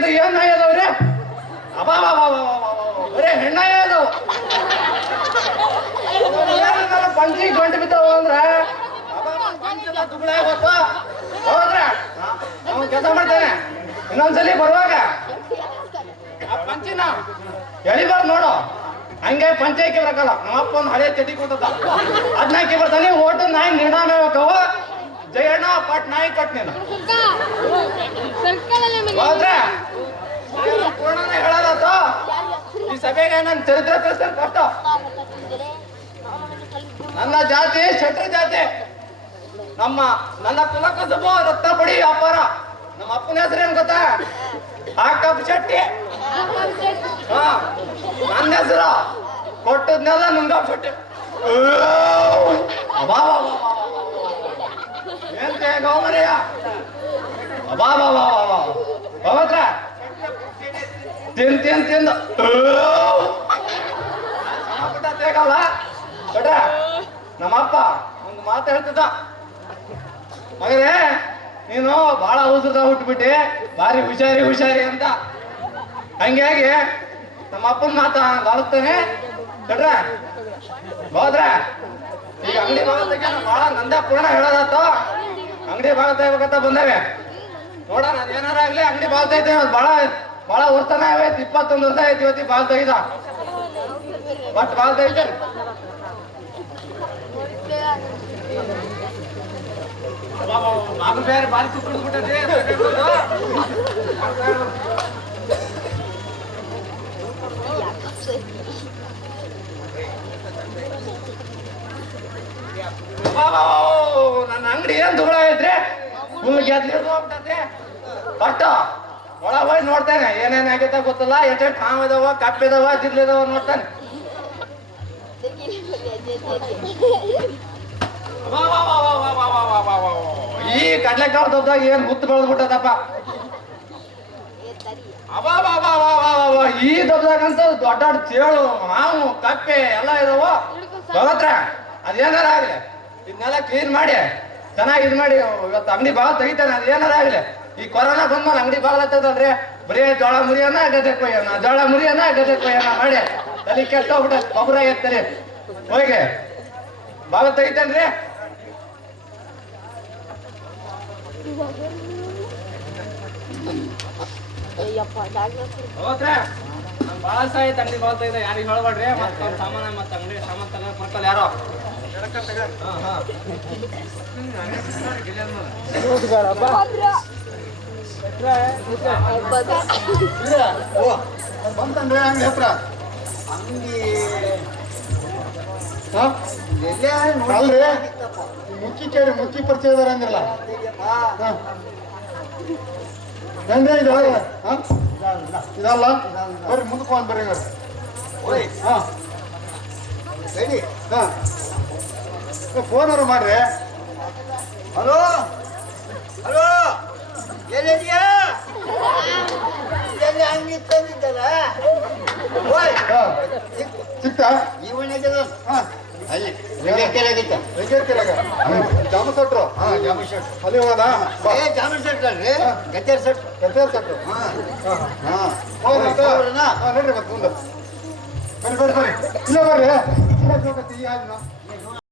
ಅಂತ ಏನ್ ನಾಯಿ ಅದಾವ್ರೆ ಬರೇ ಹೆಣ್ಣಾಯ ಅದಾವ. ಬಂಡಿ ಗಂಟು ಬಿದ್ದಾವ ಅಂದ್ರ ಹೋದ್ರೆ? ಅವ್ನು ಕೆಲಸ ಮಾಡ್ತಾನೆ. ಇನ್ನೊಂದ್ಸಲಿ ಬರುವಾಗ. ಪಂಚಿನ ಎಳಿಬಾರ್ದು ನೋಡು. ಹಂಗೆ ಪಂಚಾಯಕಿ ಬರಕಲ್ಲ ನಮ್ಮಪ್ಪ ಒಂದು ಹಳೆ ಚಟಿ ಕೊಟ್ಟದ ಅದನ್ನ ಬರ್ತಾನೆ ಓಟು ನಾಯಿ ನಿರ್ಣಾಮ ಜಯಣ್ಣ ಪಟ್ ನಾಯಿ ಕಟ್ ನೀನು ಹೋದ್ರೆ ಪೂರ್ಣನೇ ಹೇಳೋದಾತ ಈ ಸಭೆಗೆ ನನ್ನ ಚರಿತ್ರೆ ತಿಳಿಸ್ತಾನೆ ಕಷ್ಟ. ನನ್ನ ಜಾತಿ ಶೆಟ್ರ ಜಾತಿ. ನಮ್ಮ ನನ್ನ ಕುಲ ಕಸಬು ರಕ್ತ ಪಡಿ ವ್ಯಾಪಾರ. ನಮ್ಮ ಅಪ್ಪನ ಹೆಸರು ಏನ್ ಆ ಕಪ್ ಶೆಟ್ಟಿ. ಹಾ ನನ್ನ ಹೆಸರು. ಕೊಟ್ಟದ್ನೆಲ್ಲ ನುಂಗಪ್ ಶೆಟ್ಟಿ. ಪವಿತ್ರ ತಿನ್ ತಿನ್ ತಿಂದು ಬೇಕಲ್ಲ ದೊಡ್ಡ ನಮ್ಮಪ್ಪ ಒಂದು ಮಾತು ಹೇಳ್ತಿದ್ದ. ಮಗನೇ, ನೀನು ಬಹಳ ಅವಸರದ ಹುಟ್ಬಿಟ್ಟಿ, ಭಾರಿ ಹುಷಾರಿ ಹುಷಾರಿ ಅಂತ. ಹಂಗಾಗಿ ನಮ್ಮ ಅಪ್ಪನ ಮಾತ ಬಾಳುತ್ತೇನೆ. ದೊಡ್ಡ ಹೋದ್ರ? ಈಗ ಅಂಗಡಿ ಭಾಗಕ್ಕೆ ಬಹಳ ನಂದ ಪೂರ್ಣ ಹೇಳೋದಾತ ಅಂಗಡಿ ಭಾಗ ತೆಗಿಬೇಕಂತ ಬಂದಾವೆ. ನೋಡೋಣ ಏನಾರ ಆಗ್ಲಿ ಅಂಗಡಿ ಭಾಗ ತೆಗಿತೇವೆ ಅದು ಬಹಳ ಬಹಳ ವರ್ಷನ ಆಯ್ತು ಇಪ್ಪತ್ತೊಂದು ವರ್ಷ ಆಯ್ತು ಇವತ್ತಿ ಭಾಗ ತೆಗಿದ. ಬಟ್ ಭಾಗ ತೆಗಿತಾರೆ ಬಾಬು ಬೇರೆ ಬಾರಿ ತುಕ್ಕಿಡ್ಬಿಟ್ಟೈತಿ ನನ್ನ ಅಂಗಡಿ ಏನ್ ದುಗಳ ಐತ್ರಿ ಫುಲ್ ಅಷ್ಟ ಒಳ ಹೋಗಿ ನೋಡ್ತೇನೆ ಏನೇನ್ ಆಗೈತ ಗೊತ್ತಿಲ್ಲ ಎಷ್ಟೆಷ್ಟು ಮಾವಿದವ ಕಪ್ಪಿದವ ಜಿಲ್ಲಿದವ ನೋಡ್ತಾನೆ ಈ ಕಡ್ಲೆಕಾಳು ದೊಡ್ಡದಾಗ ಏನ್ ಮುತ್ತು ಬೆಳೆದ್ಬಿಟ್ಟದಪ್ಪ ಈ ದೊಡ್ಡದಾಗಂತ ದೊಡ್ಡ ಚೇಳು ಮಾವು ಕಪ್ಪೆ ಎಲ್ಲ ಇದಾವ ತಗೋತ್ರ ಅದೇನಾರ ಆಗ್ಲಿ ಇದನ್ನೆಲ್ಲ ಕ್ಲೀನ್ ಮಾಡಿ ಚೆನ್ನಾಗಿ ಇದ್ ಮಾಡಿ ಇವತ್ತು ಅಂಗಡಿ ಬಾ ತೆಗಿತಾನೆ ಅದೇನಾರ ಆಗ್ಲಿ ಈ ಕೊರೋನಾ ಬಂದ್ಮೇಲೆ ಅಂಗಡಿ ಭಾಗ ತೆಗ್ದಲ್ರಿ ಬರೀ ಜೋಳ ಮುರಿಯನ ಗದೆ ಕೊಯ್ಯೋಣ ಜೋಳ ಮುರಿಯನ ಗದೆ ಕೊಯ್ಯೋಣ ಮಾಡಿ ತಲೆ ಕೆಟ್ಟ ಹೋಗ್ಬಿಟ್ಟ ಗೊಬ್ಬರ ಎತ್ತರಿ. ಹೋಗಿ ಬಾಲ ತೆಗಿತೇನ್ರಿ? ಯಾರಿಗೆ ಹೇಳ್ಬೇಡ್ರಿ. ಮತ್ತೆ ಸಾಮಾನ ಮತ್ತೆ ಅಂಗಡಿ, ಸಾಮಾನ್ ತಲೆ ಕೊಡ್ತಲ್ಲ ಯಾರೋ. ಹಾ ಹಾ. ಬಂತಂದ್ರೆ ಅಂಗಡಿ ಹತ್ರ ಅಂಗಡಿ ಹಾ? ಅಲ್ರಿ ಮುಚ್ಚಿ ಕೇಳಿ ಮುಚ್ಚಿ ಪರಿಚಯ ಇದಾರೆ ಅಂದ್ರಲ್ಲ ಹಾ. ಹೆಂಗೆ ಇದು ಹಾ? ಇದಲ್ಲ ಬರ್ರಿ ಮುಂದಕ್ಕೆ ಬಂದ್ ಬರ್ರಿ ಹಾ ರೆಡಿ ಹಾ ಫೋನರು ಮಾಡ್ರಿ ಹಲೋ ಹಲೋ ಎಲ್ಲಿದ್ಯಾ? ಎಲ್ಲಿ ಹಂಗೆ ತಂದಿದ್ದಲ್ಲ? ಸಿಕ್ತ ಇವನ ಅಲ್ಲಿ ಕೆಳಗಿತ್ತ ಜಾಮ ಸಟ್ರು ಹಾ ಜಾಮ ಸಟ್ರು ಅಲ್ಲಿ ಏ ಜಾಮ ಸಟ್ರು ಅಲ್ರಿ ಗತ್ತೇರ್ ಸಟ್ರು ಗತ್ತೇರ್ ಹಾ. ಹಾ. ಹಾ. ನೋಡ್ರಿ ಮತ್ತೆ ಮುಂದೆ. ಬರ್ರಿ ಇಲ್ಲ ಬರ್ರಿ. ಇಲ್ಲ